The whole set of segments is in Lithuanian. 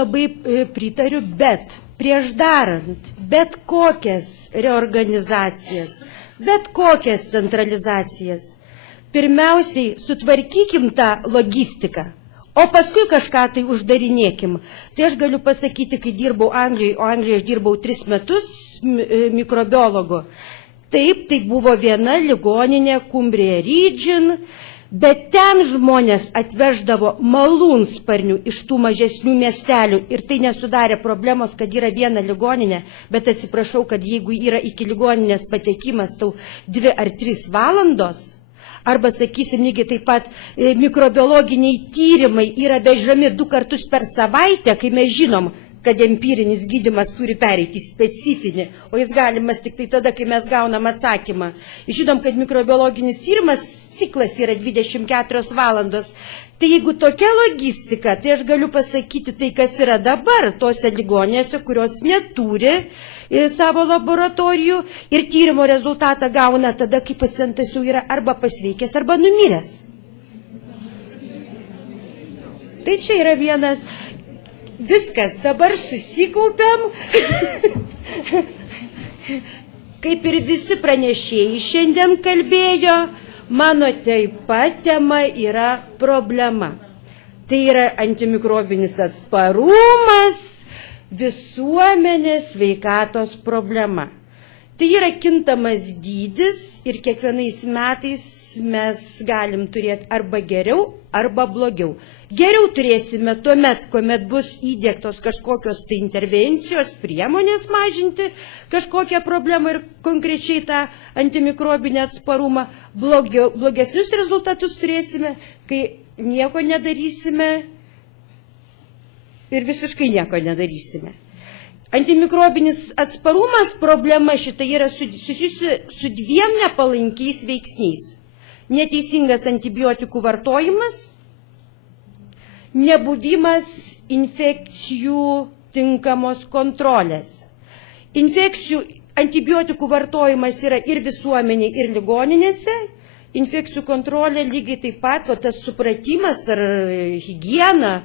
labai pritariu, bet prieš darant bet kokias reorganizacijas, bet kokias centralizacijas, pirmiausiai sutvarkykim tą logistiką, o paskui kažką tai uždarinėkim. Tai aš galiu pasakyti, kai dirbau Anglijoje, o Anglijoje aš dirbau 3 metus mikrobiologu. Taip, tai buvo viena ligoninė Cumbria Region, bet ten žmonės atveždavo malūnsparnių iš tų mažesnių miestelių ir tai nesudarė problemos, kad yra viena ligoninė, bet atsiprašau, kad jeigu yra iki ligoninės patekimas tau 2 ar 3 valandos, arba, sakysim, lygiai taip pat mikrobiologiniai tyrimai yra vežami 2 kartus per savaitę, kai mes žinom, kad empirinis gydymas turi pereiti specifinį, o jis galimas tik tai tada, kai mes gaunam atsakymą. Žinom, kad mikrobiologinis tyrimas ciklas yra 24 valandos. Tai jeigu tokia logistika, tai aš galiu pasakyti tai, kas yra dabar tose ligoninėse, kurios neturi savo laboratorijų ir tyrimo rezultatą gauna tada, kai pacientas jau yra arba pasveikęs, arba numiręs. Tai čia yra vienas. Viskas, dabar susikaupiam, kaip ir visi pranešėjai šiandien kalbėjo, mano taip pat tema yra problema. Tai yra antimikrobinis atsparumas, visuomenės sveikatos problema. Tai yra kintamas dydis ir kiekvienais metais mes galim turėti arba geriau, arba blogiau. Geriau turėsime tuomet, kuomet bus įdiegtos kažkokios tai intervencijos, priemonės mažinti kažkokią problemą ir konkrečiai tą antimikrobinį atsparumą. Blogesnius rezultatus turėsime, kai nieko nedarysime ir visiškai nieko nedarysime. Antimikrobinis atsparumas problema šita yra susijusi su 2 nepalankiais veiksniais. Neteisingas antibiotikų vartojimas, nebuvimas infekcijų tinkamos kontrolės. Infekcijų antibiotikų vartojimas yra ir visuomeniai, ir ligoninėse. Infekcijų kontrolė lygiai taip pat, o tas supratimas ar higiena,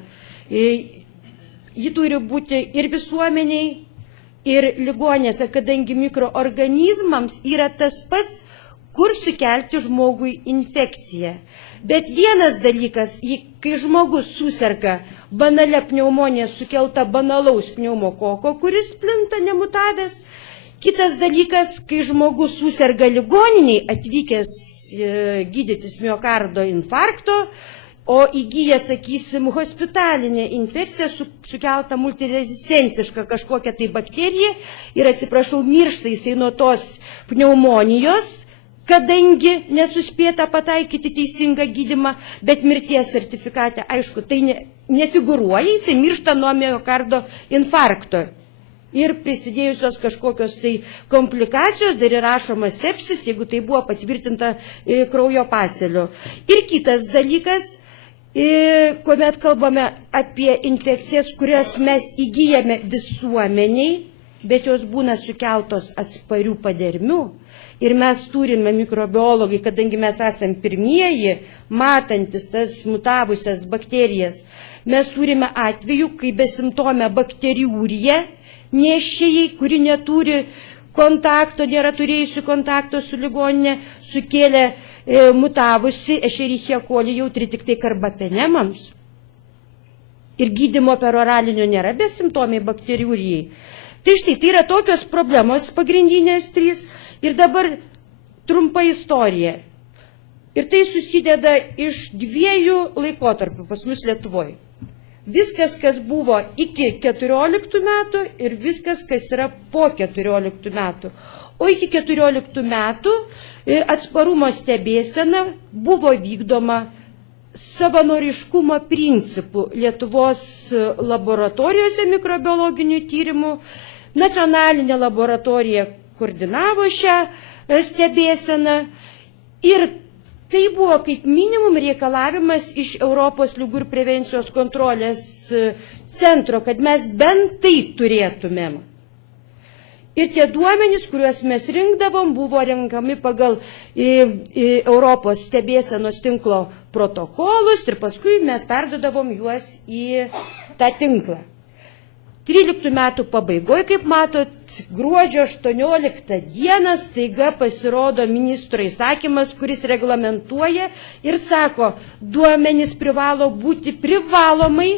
ji turi būti ir visuomeniai, ir ligoninėse, kadangi mikroorganizmams yra tas pats, kur sukelti žmogui infekciją. Bet vienas dalykas, kai žmogus suserga banalia pneumonija sukelta banalaus pneumokoko, kuris plinta nemutavęs. Kitas dalykas, kai žmogus suserga ligoniniai, atvykęs gydytis miokardo infarkto, o įgyja, sakysim, hospitalinė infekcija sukelta multirezistentiška kažkokia tai bakterija ir, atsiprašau, miršta jisai nuo tos pneumonijos, kadangi nesuspėta pataikyti teisingą gydymą, bet mirties sertifikate, aišku, tai nefigūruoja, jisai miršta nuo miokardo infarkto. Ir prisidėjusios kažkokios tai komplikacijos, dar įrašoma sepsis, jeigu tai buvo patvirtinta kraujo pasėliu. Ir kitas dalykas, kuomet kalbame apie infekcijas, kurias mes įgyjame visuomeniai, bet jos būna sukeltos atsparių padermių. Ir mes turime mikrobiologai, kadangi mes esame pirmieji, matantis tas mutavusias bakterijas, mes turime atvejų, kai besimptomė bakteriūrija, nešėjai, kuri neturi kontakto, nėra turėjusi kontakto su ligoninė, sukėlė mutavusi Escherichia coli jautri tik tai karbapenemams. Ir gydymo per oralinio nėra besimptomiai bakteriūrijai. Tai štai, tai yra tokios problemos pagrindinės 3 ir dabar trumpa istorija. Ir tai susideda iš 2 laikotarpių pas mus Lietuvoje. Viskas, kas buvo iki 14 metų ir viskas, kas yra po 14 metų. O iki 14 metų atsparumo stebėsena buvo vykdoma savanoriškumo principų Lietuvos laboratorijose mikrobiologinių tyrimų. Nacionalinė laboratorija koordinavo šią stebėseną ir tai buvo kaip minimum reikalavimas iš Europos ligų ir prevencijos kontrolės centro, kad mes bent tai turėtumėm. Ir tie duomenys, kuriuos mes rinkdavom, buvo renkami pagal Europos stebėsenos tinklo protokolus ir paskui mes perdodavom juos į tą tinklą. 13 metų pabaigoje, kaip matot, gruodžio 18 dieną staiga pasirodo ministro įsakymas, kuris reglamentuoja ir sako, duomenys privalo būti privalomai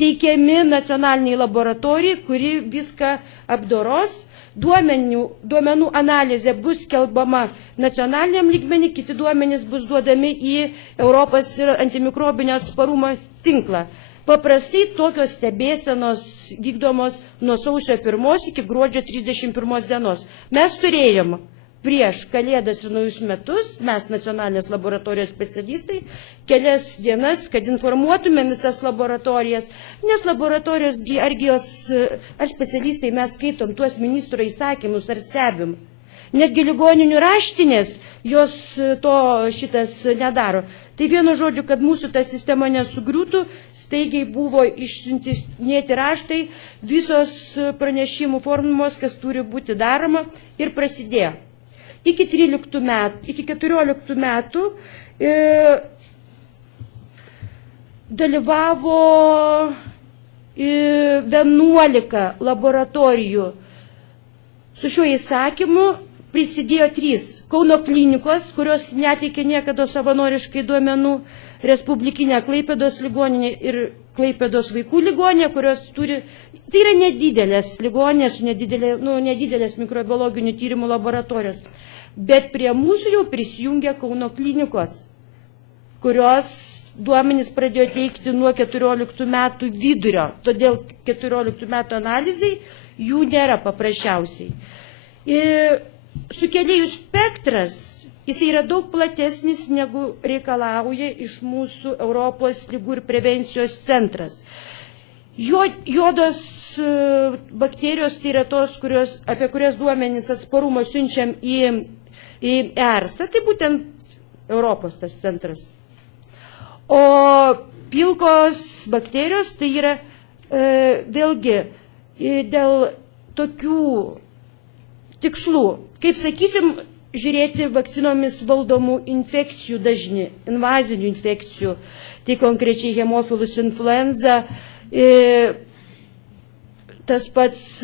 teikiami nacionaliniai laboratorijai, kuri viską apdoros. Duomenų analizė bus skelbama nacionaliniam lygmenį, kiti duomenys bus duodami į Europos antimikrobinio atsparumo tinklą. Paprastai tokios stebėsenos vykdomos nuo sausio 1 iki gruodžio 31 dienos. Mes turėjom prieš Kalėdas ir naujus metus, mes nacionalinės laboratorijos specialistai, kelias dienas, kad informuotume visas laboratorijas, nes laboratorijos, ar specialistai mes skaitom tuos ministro įsakymus ar stebim. Netgi ligoninių raštinės, jos šitas nedaro. Tai vienu žodžiu, kad mūsų ta sistema nesugriūtų, staigiai buvo išsiuntinėti raštai, visos pranešimų formos, kas turi būti daroma, ir prasidėjo. Iki 14 metų dalyvavo 11 laboratorijų. Su šiuo įsakymu prisidėjo 3 Kauno klinikos, kurios neteikė niekada savanoriškai duomenų, Respublikinė Klaipėdos ligoninė ir Klaipėdos vaikų ligoninė, kurios turi, tai yra nedidelės ligoninės, nedidelės mikrobiologinių tyrimų laboratorijos. Bet prie mūsų jau prisijungė Kauno klinikos, kurios duomenys pradėjo teikti nuo 14 metų vidurio, todėl 14 metų analizai jų nėra paprasčiausiai. Sukėlėjų spektras, jis yra daug platesnis, negu reikalauja iš mūsų Europos ligų ir prevencijos centras. Juodos bakterijos tai yra tos, apie kurias duomenys atsparumo siunčiam į ERSA, tai būtent Europos tas centras. O pilkos bakterijos tai yra vėlgi dėl tokių tikslų, kaip sakysim, žiūrėti vakcinomis valdomų infekcijų dažni, invazinių infekcijų, tai konkrečiai hemofilus influenza, tas pats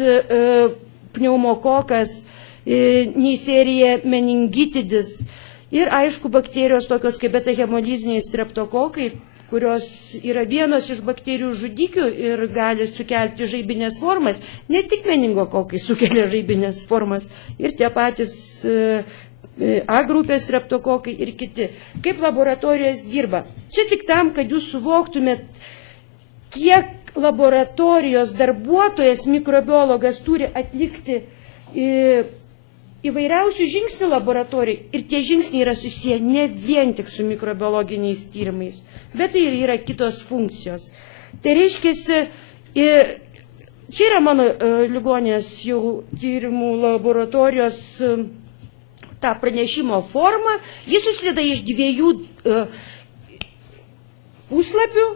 pneumokokas, Neisserija meningitidis ir aišku bakterijos tokios kaip beta-hemoliziniai streptokokai, kurios yra vienos iš bakterijų žudikių ir gali sukelti žaibinės formas. Ne tik meningokokai sukelia žaibinės formas, ir tie patys A grupės streptokokai ir kiti. Kaip laboratorijos dirba? Čia tik tam, kad jūs suvoktumėt, kiek laboratorijos darbuotojas, mikrobiologas turi atlikti įvairiausių žingsnių laboratorijai, ir tie žingsniai yra susiję ne vien tik su mikrobiologiniais tyrimais, bet tai ir yra kitos funkcijos. Tai reiškia, čia yra mano ligoninės jau tyrimų laboratorijos ta pranešimo forma, jis susideda iš 2 puslapių.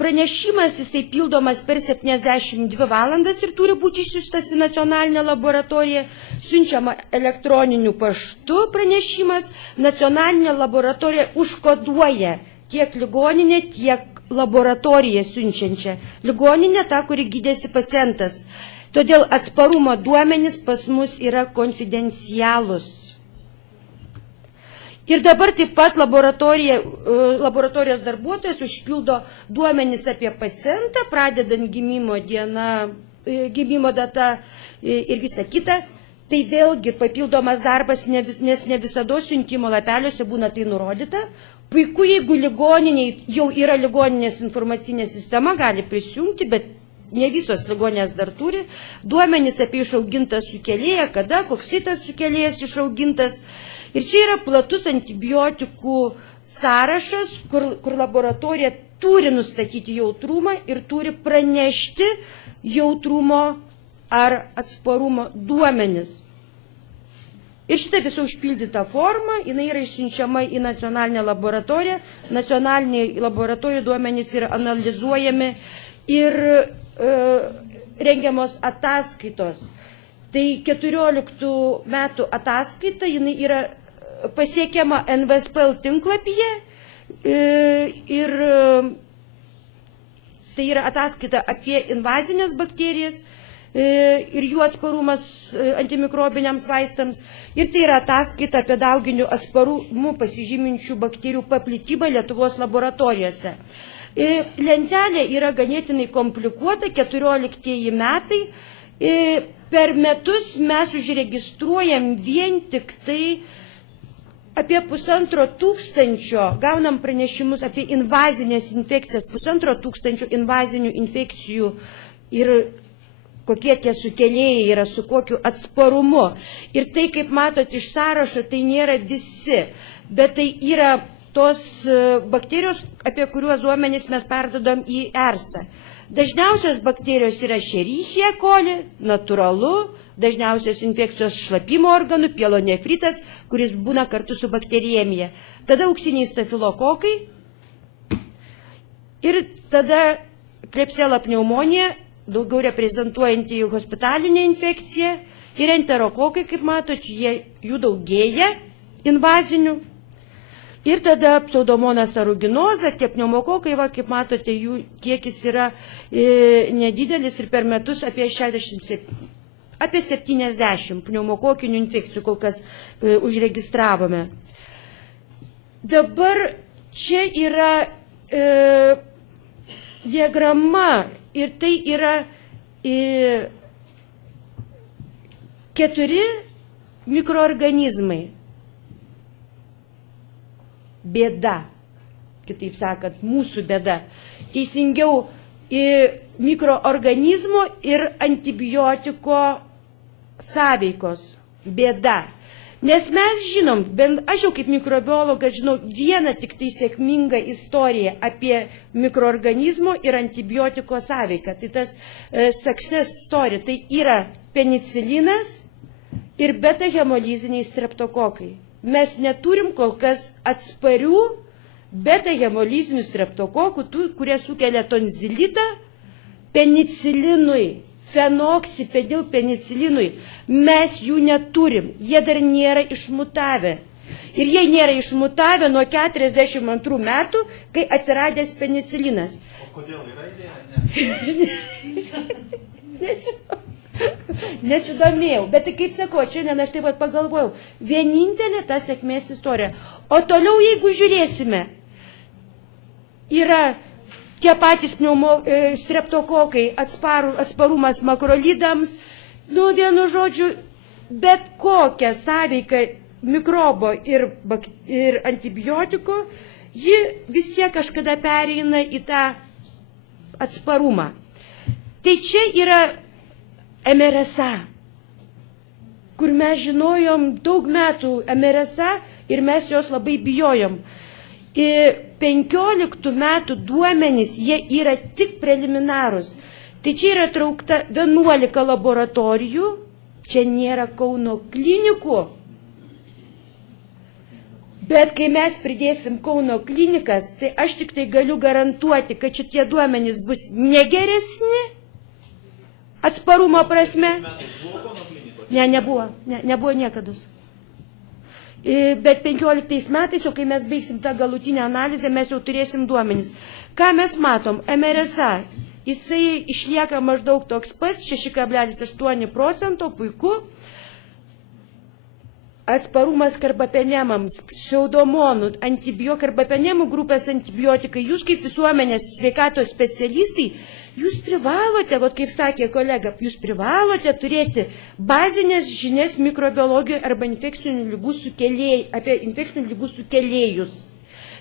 Pranešimas jisai pildomas per 72 valandas ir turi būti išsiųstas į nacionalinę laboratoriją, siunčiama elektroniniu paštu pranešimas, nacionalinė laboratorija užkoduoja tiek ligoninę, tiek laboratoriją siunčiančią. Ligoninė ta, kuri gydėsi pacientas. Todėl atsparumo duomenys pas mus yra konfidencialūs. Ir dabar taip pat laboratorijos darbuotojas užpildo duomenys apie pacientą, pradedant gimimo diena, gimimo data ir visa kita. Tai vėlgi papildomas darbas, nes ne visada siuntimo lapeliuose būna tai nurodyta. Puiku, jeigu ligoniniai jau yra ligoninės informacinė sistema, gali prisijungti, bet ne visos ligoninės dar turi. Duomenys apie išaugintą sukėlėją, kada, koks tas sukėlėjas išaugintas. Ir čia yra platus antibiotikų sąrašas, kur laboratorija turi nustatyti jautrumą ir turi pranešti jautrumo ar atsparumo duomenis. Ir šitą visą užpildytą formą, jinai yra išsiunčiama į nacionalinę laboratoriją. Nacionalinėje laboratorijoje duomenys yra analizuojami ir rengiamos ataskaitos. Tai 14 metų ataskaita, jinai yra pasiekiama NVSPL tinklapyje ir tai yra ataskaita apie invazinės bakterijas ir jų atsparumas antimikrobiniams vaistams. Ir tai yra ataskaita apie dauginių atsparumų pasižyminčių bakterijų paplitimą Lietuvos laboratorijose. Lentelė yra ganėtinai komplikuota, 14 metai. Per metus mes užregistruojam vien tik tai apie 1500, gaunam pranešimus apie invazinės infekcijas, 1500 invazinių infekcijų ir kokie tie sukėlėjai yra, su kokiu atsparumu. Ir tai, kaip matot iš sąrašo, tai nėra visi, bet tai yra tos bakterijos, apie kuriuos duomenys mes perdodam į ERSA. Dažniausios bakterijos yra Escherichia coli, natūralu, dažniausios infekcijos šlapimo organų, pielonefritas, kuris būna kartu su bakteriemija. Tada auksiniai stafilokokai ir tada Klebsiella pneumonija, daugiau reprezentuojantį hospitalinę infekciją, ir enterokokai, kaip matot, jų daugėja invazinių. Ir tada pseudomonas aeruginoza, tie pneumokokai, kaip matote, jų kiekis yra nedidelis ir per metus apie 70 pneumokokinių infekcijų kol kas užregistravome. Dabar čia yra diagrama ir tai yra 4 mikroorganizmai. Bėda, kitaip sakant, mūsų bėda. Teisingiau, mikroorganizmo ir antibiotiko sąveikos bėda. Nes mes žinom, bent aš jau kaip mikrobiologas žinau vieną tik tai sėkmingą istoriją apie mikroorganizmo ir antibiotiko sąveiką. Tai tas success story, tai yra penicilinas ir beta hemoliziniai streptokokai. Mes neturim kol kas atsparių beta hemolizinių streptokokų, kurie sukelia tonzilitą penicilinui. Fenoksipedilpenicilinui, mes jų neturim, jie dar nėra išmutavę. Ir jie nėra išmutavę nuo 42 metų, kai atsiradęs penicilinas. O kodėl yra idėja? Nesidomėjau, bet tai kaip sakau, šiandien aš taip pat pagalvojau, vienintelė ta sėkmės istorija. O toliau, jeigu žiūrėsime, yra tie patys streptokokai, atsparumas makrolidams, vienu žodžiu, bet kokią sąveiką mikrobo ir antibiotiko, ji vis tiek kažkada pereina į tą atsparumą. Tai čia yra MRSA, kur mes žinojom daug metų MRSA ir mes jos labai bijojom. 15 metų duomenys, jie yra tik preliminarūs. Tai čia yra traukta 11 laboratorijų, čia nėra Kauno klinikų. Bet kai mes pridėsim Kauno klinikas, tai aš tik tai galiu garantuoti, kad šitie duomenys bus negeresni, atsparumo prasme. Ne, nebuvo niekadus. Bet 15 metais, o kai mes baigsim tą galutinę analizę, mes jau turėsim duomenys. Ką mes matom? MRSA, jisai išlieka maždaug toks pats, 6,8%, puiku. Atsparumas karbapenemams, pseudomonų, karbapenemų grupės antibiotikai, jūs kaip visuomenės sveikatos specialistai, jūs privalote, kaip sakė kolega, jūs privalote turėti bazinės žinias mikrobiologijoje arba apie infekcinių ligų sukėlėjus.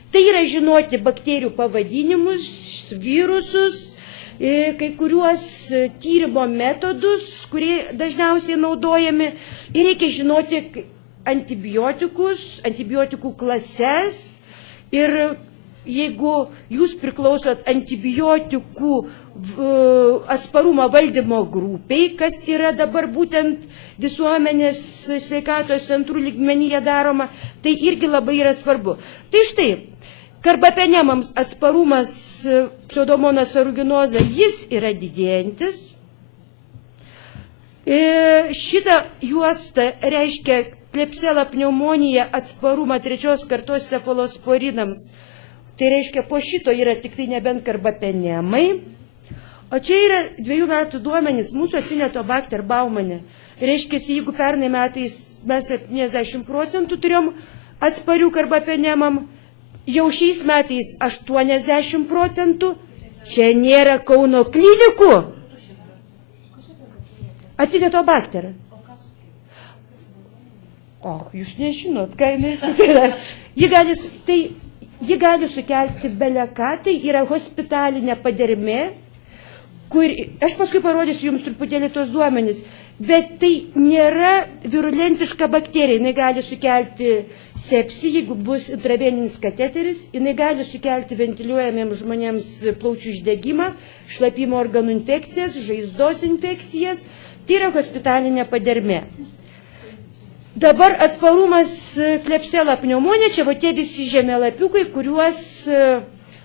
Tai yra žinoti bakterijų pavadinimus, virusus, kai kuriuos tyrimo metodus, kurie dažniausiai naudojami, ir reikia žinoti antibiotikų klases, ir jeigu jūs priklausot antibiotikų atsparumo valdymo grupiai, kas yra dabar būtent visuomenės sveikatos centrų lygmenyje daroma, tai irgi labai yra svarbu. Tai štai, karbapenemams atsparumas pseudomonas aeruginoza, jis yra didėjantis. Šitą juostą reiškia Klebsiella pneumonija atsparumą 3 kartos cefalosporinams. Tai reiškia, po šito yra tik tai nebent karbapenemai. O čia yra 2 metų duomenys mūsų Acinetobacter baumane. Reiškia, jeigu pernai metais mes 70% turėjom atsparių karbapenemam, jau šiais metais 80%, čia nėra Kauno klinikų. Acinetobacter. Jūs nežinot, ką jinai sukelia. Ji gali sukelti beleką, tai yra hospitalinė padermė, kur, aš paskui parodysiu jums truputėlį tos duomenys, bet tai nėra virulentiška bakterija, jinai gali sukelti sepsį, jeigu bus intraveninis kateteris, jinai gali sukelti ventiliuojamiems žmonėms plaučių uždegimą, šlapimo organų infekcijas, žaizdos infekcijas, tai yra hospitalinė padermė. Dabar atsparumas Klebsiella pneumonija, čia va tie visi žemėlapiukai, kuriuos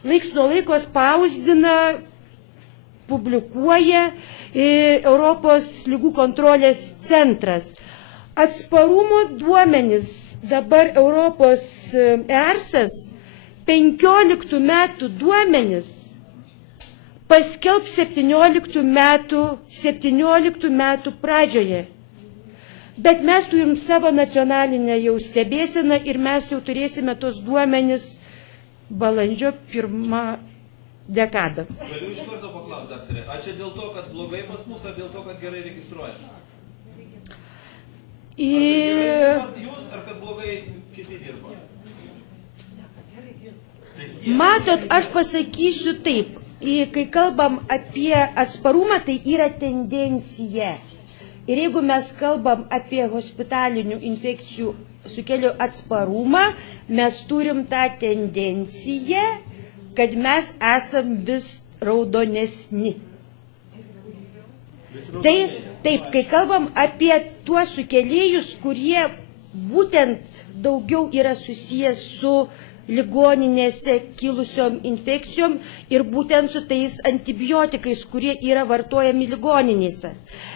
laiks nuo laiko spausdina, publikuoja Europos lygų kontrolės centras. Atsparumo duomenys dabar Europos ERSAS 15 metų duomenys paskelb 17 metų pradžioje. Bet mes turim savo nacionalinę jau stebėseną ir mes jau turėsime tos duomenis balandžio 1 dekadą. Galiu iš karto paklausti, daktarė, ar čia dėl to, kad blogai pas mus, ar dėl to, kad gerai registruojame? Jūs, ar kad blogai kiti dirba? Matot, aš pasakysiu taip, kai kalbam apie atsparumą, tai yra tendencija. Ir jeigu mes kalbam apie hospitalinių infekcijų sukelių atsparumą, mes turim tą tendenciją, kad mes esam vis raudonesni. Taip, kai kalbam apie tuos sukėlėjus, kurie būtent daugiau yra susijęs su ligoninėse kilusiom infekcijom ir būtent su tais antibiotikais, kurie yra vartojami ligoninėse.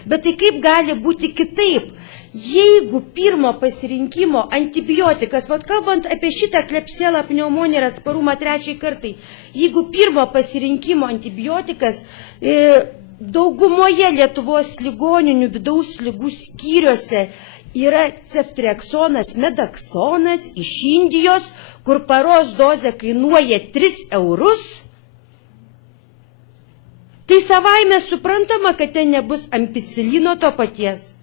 Bet tai kaip gali būti kitaip? Jeigu pirmo pasirinkimo antibiotikas, kalbant apie šitą Klebsiella pneumoniją ir atsparumą 3 kartai, jeigu pirmo pasirinkimo antibiotikas daugumoje Lietuvos ligoninių vidaus ligų skyriuose yra ceftriaksonas, medaksonas iš Indijos, kur paros dozė kainuoja 3 eurus, tai savaime suprantama, kad ten nebus ampicilino to paties,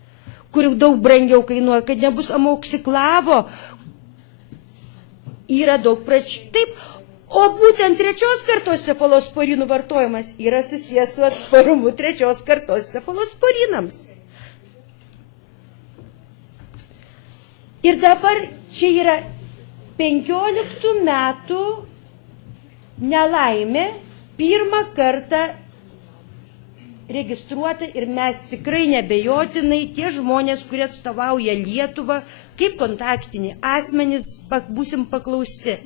kur daug brangiau kainuoja, kad nebus amoksiklavo, yra daug pračių. Taip, o būtent 3 kartos cefalosporinų vartojimas yra susijęs su atsparumu 3 kartos cefalosporinams. Ir dabar čia yra 15 metų nelaimė, 1 kartą registruota ir mes tikrai nebejotinai tie žmonės, kurie atstovauja Lietuvą, kaip kontaktiniai asmenys, būsim paklausti,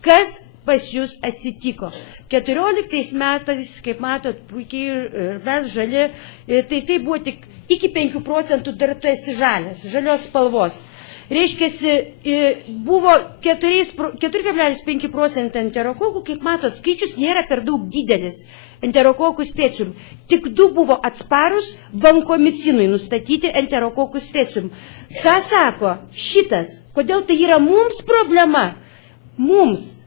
kas pas jūs atsitiko. 14 metais, kaip matot, puikiai mes žali, tai buvo tik iki 5% dar tu esi žalias, žalios spalvos. Reiškia, buvo 4,5% enterokokų, kaip matot, skaičius nėra per daug didelis enterokokų specium. Tik 2 buvo atsparus vankomicinui nustatyti enterokokų specium. Ką sako šitas? Kodėl tai yra mums problema? Mums,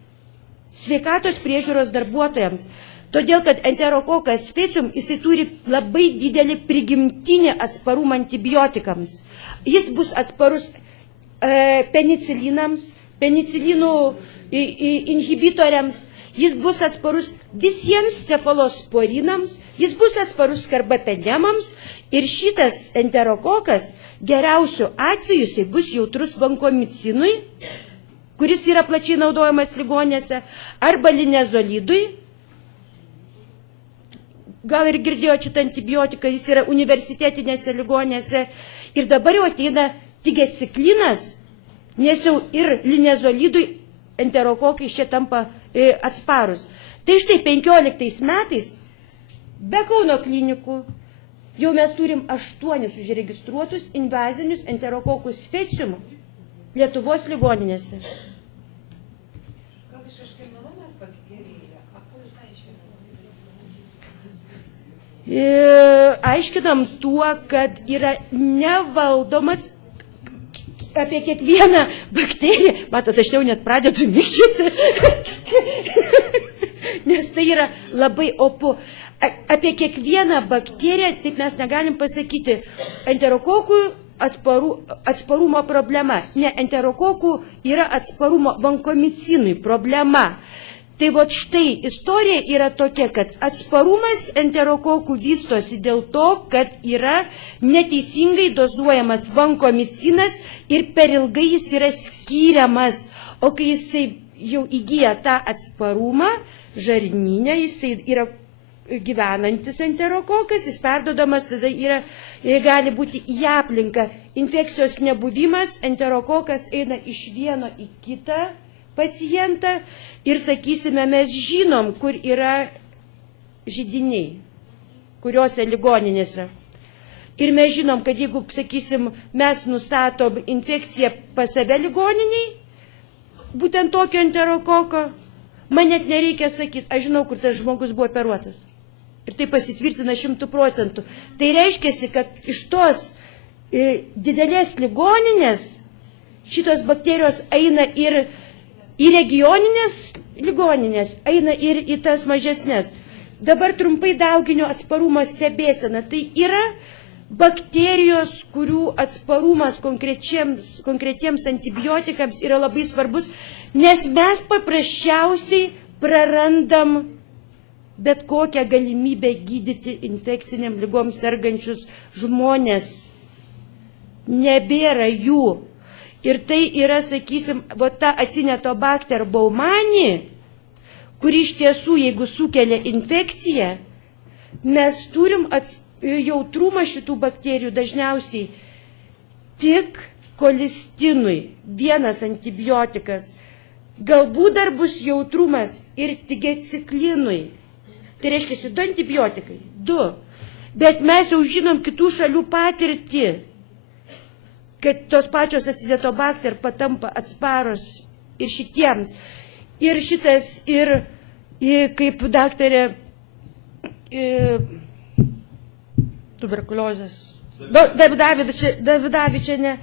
sveikatos priežiūros darbuotojams. Todėl, kad enterokokas specium, jisai turi labai didelį prigimtinį atsparumą antibiotikams. Jis bus atsparus penicilinams, penicilinų inhibitoriams, jis bus atsparus visiems cefalosporinams, jis bus atsparus karbapenemams ir šitas enterokokas geriausiu atveju jisai bus jautrus vankomicinui, kuris yra plačiai naudojamas ligonėse, arba linezolidui. Gal ir girdėjo šitą antibiotiką, jis yra universitetinėse ligonėse ir dabar jau ateina tigeciklinas, nes jau ir linezolidui enterokokai šie tampa atsparus. Tai štai 15 metais be Kauno klinikų jau mes turim 8 užregistruotus invazinius enterokokus specium Lietuvos ligoninėse. Gal iš iškirminamumas pagerėja? A ko jūs aiškinate? aiškinam tuo, kad yra nevaldomas apie kiekvieną bakteriją. Matot, aš jau net pradedu mikščiuoti, nes tai yra labai opu. Apie kiekvieną bakteriją, taip mes negalim pasakyti, enterokokų atsparumo problema. Ne, enterokokų yra atsparumo vankomicinui problema. Tai vat štai istorija yra tokia, kad atsparumas enterokokų vystosi dėl to, kad yra neteisingai dozuojamas vankomicinas ir per ilgai jis yra skiriamas. O kai jisai jau įgyja tą atsparumą, žarnyne jisai yra gyvenantis enterokokas, jis perdodamas, tada gali būti į aplinką. Infekcijos nebuvimas, enterokokas eina iš vieno į kitą pacientą ir, sakysime, mes žinom, kur yra židiniai, kuriuose ligoninėse. Ir mes žinom, kad jeigu, sakysim, mes nustatom infekciją pas save ligoniniai, būtent tokio enterokoko, man net nereikia sakyti, aš žinau, kur tas žmogus buvo operuotas. Ir tai pasitvirtina 100%. Tai reiškia, kad iš tos didelės ligoninės šitos bakterijos eina ir į regioninės ligoninės, eina ir į tas mažesnės. Dabar trumpai dauginio atsparumo stebėsena. Tai yra bakterijos, kurių atsparumas konkretiems antibiotikams yra labai svarbus, nes mes paprasčiausiai prarandam bet kokią galimybę gydyti infekciniam lygom sergančius žmonės. Nebėra jų. Ir tai yra, sakysim, ta Acinetobacter baumani, kuri iš tiesų, jeigu sukelia infekciją, mes turim jautrumą šitų bakterijų dažniausiai tik kolistinui, vienas antibiotikas. Galbūt dar bus jautrumas ir tigeciklinui. Tai reiškia, 2 antibiotikai, 2. Bet mes jau žinom kitų šalių patirtį, kad tos pačios Acinetobacter patampa atsparos ir šitiems. Ir šitas, ir kaip daktarė tuberkuliozės Davidavičienė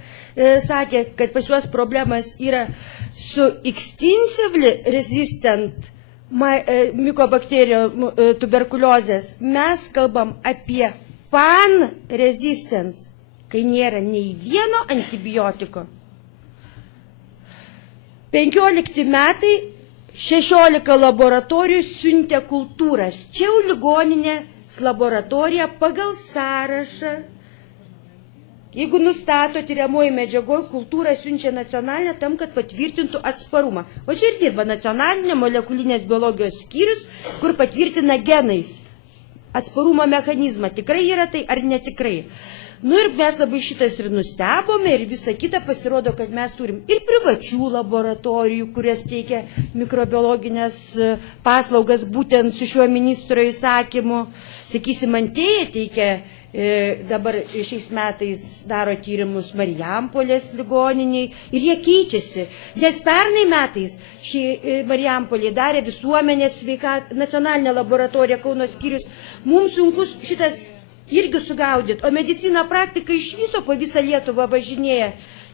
sakė, kad pas juos problemas yra su extensively resistant mikobakterijų tuberkuliozės. Mes kalbam apie pan-resistance, kai nėra nei vieno antibiotiko. 15 metai 16 laboratorijų siuntė kultūras. Čia jau ligoninės laboratorija pagal sąrašą. Jeigu nustato tyriamoji medžiagoje, kultūrą siunčia nacionalinė tam, kad patvirtintų atsparumą. O čia ir dirba nacionalinė molekulinės biologijos skyrius, kur patvirtina genais atsparumo mechanizmą. Tikrai yra tai ar netikrai? Nu ir mes labai šitas ir nustebome ir visa kita, pasirodo, kad mes turim ir privačių laboratorijų, kurias teikia mikrobiologinės paslaugas būtent su šiuo ministro įsakymu. Sakysim, Antėja teikia, dabar šiais metais daro tyrimus Marijampolės ligoniniai ir jie keičiasi. Nes pernai metais šį Marijampolį darė visuomenės sveikatos nacionalinė laboratorija Kauno skyrius. Mums sunkus šitas irgi sugaudyti, o medicina praktika iš viso po visą Lietuvą važinėja.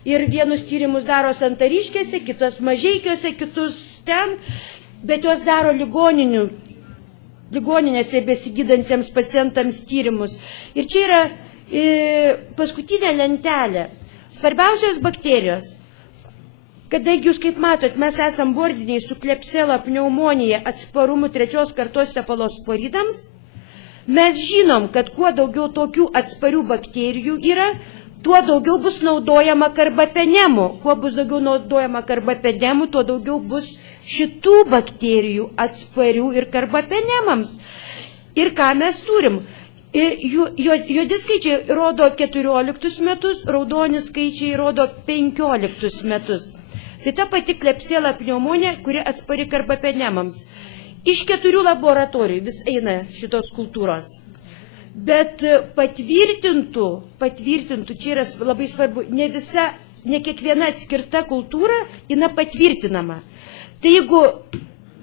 Ir vienus tyrimus daro Santariškėse, kitus Mažeikiuose, kitus ten, bet jos daro ligoninėse besigydantiems pacientams tyrimus. Ir čia yra paskutinė lentelė. Svarbiausios bakterijos. Kadangi jūs, kaip matot, mes esam bordiniai su Klebsiella pneumonija atsparumu 3. kartos cefalosporidams, mes žinom, kad kuo daugiau tokių atsparių bakterijų yra, tuo daugiau bus naudojama karbapenemu. Kuo bus daugiau naudojama karbapenemu, tuo daugiau bus šitų bakterijų atsparių ir karbapenemams. Ir ką mes turim? Juodi skaičiai rodo 14 metus, raudoni skaičiai rodo 15 metus. Tai ta pati Klebsiella pneumonija, kuri atspari karbapenemams. Iš 4 laboratorijų vis eina šitos kultūros. Bet patvirtintų, čia yra labai svarbu, ne kiekviena atskirta kultūra yra patvirtinama. Tai jeigu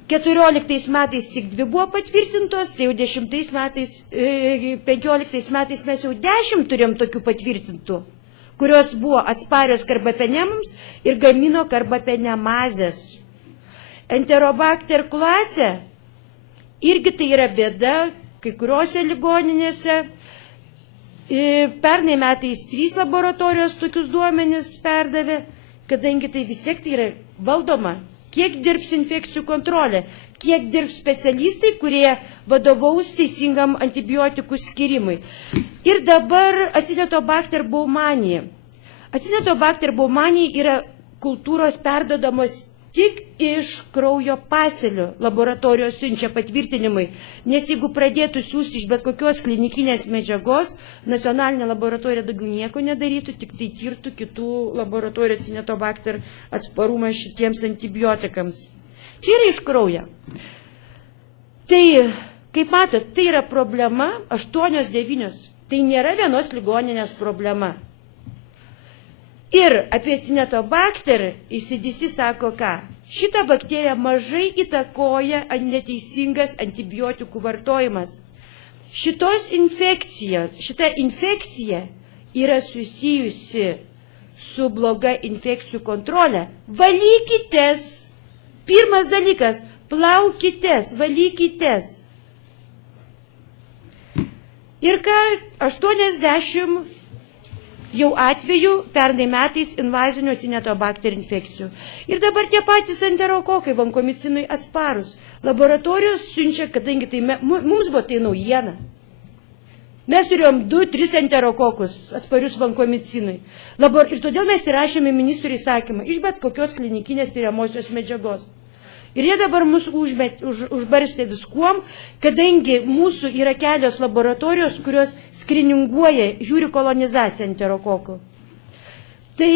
14 metais tik 2 buvo patvirtintos, tai jau 10 metais, 15 metais mes jau 10 turėjom tokių patvirtintų, kurios buvo atsparios karbapenemams ir gamino karbapenemazės. Enterobacter cruace irgi tai yra bėda kai kuriuose ligoninėse. Pernai metais 3 laboratorijos tokius duomenis perdavė, kadangi tai vis tiek tai yra valdoma. Kiek dirbs infekcijų kontrolė, kiek dirbs specialistai, kurie vadovaus teisingam antibiotikų skirimui. Ir dabar Acinetobacter baumannii. Acinetobacter baumannii yra kultūros perdodamos tik iš kraujo pasėlių laboratorijos siunčia patvirtinimui, nes jeigu pradėtų siūsti iš bet kokios klinikinės medžiagos, nacionalinė laboratorija daugiau nieko nedarytų, tik tai tirtų kitų laboratorijų Acinetobacter atsparumą šitiems antibiotikams. Čia yra iš kraujo. Tai, kaip matot, tai yra problema 8-9. Tai nėra vienos ligoninės problema. Ir apie Acinetobacter CDC sako ką? Šita bakterija mažai įtakoja neteisingas antibiotikų vartojimas. Šita infekcija yra susijusi su bloga infekcijų kontrolė. Valykitės. Pirmas dalykas, plaukitės, valykitės. Ir ką 80 jau atveju pernai metais invazinių Acinetobacter infekcijų. Ir dabar tie patys enterokokai vankomicinui atsparus. Laboratorijos siunčia, kadangi tai mums buvo tai naujiena. Mes turėjom 2-3 enterokokus atsparius vankomicinui. Ir todėl mes įrašėme ministrų įsakymą iš bet kokios klinikinės tyriamosios medžiagos. Ir jie dabar mus užbarstė viskuom, kadangi mūsų yra kelios laboratorijos, kurios skrininguoja, žiūri kolonizaciją enterokokų. Tai,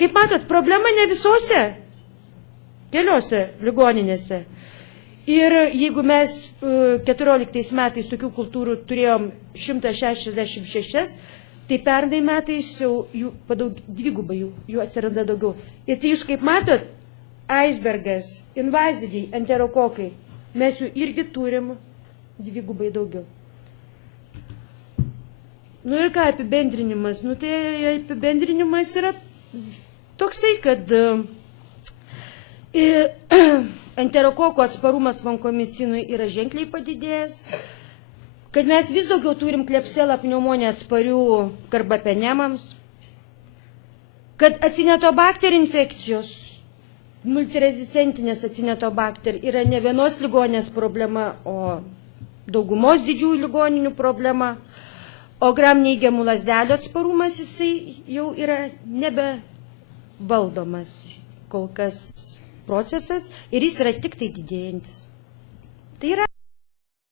kaip matot, problema ne visose, keliose ligoninėse. Ir jeigu mes 14 metais tokių kultūrų turėjom 166, tai pernai metais jau dvigubai jų atsiranda daugiau. Ir tai jūs kaip matot, icebergas, invaziniai enterokokai, mes jų irgi turim dvigubai daugiau. Nu ir ką apibendrinimas? Nu tai apibendrinimas yra toksai, kad enterokokų atsparumas vankomicinui yra ženkliai padidėjęs, kad mes vis daugiau turim Klebsiella pneumonija atsparių karbapenemams, kad Acinetobacter infekcijos, multirezistentinės Acinetobacter yra ne vienos ligoninės problema, o daugumos didžiųjų ligoninių problema, o gram neigiamų ląstelių atsparumas jisai jau yra nebevaldomas kol kas procesas ir jis yra tik tai didėjantis. Tai yra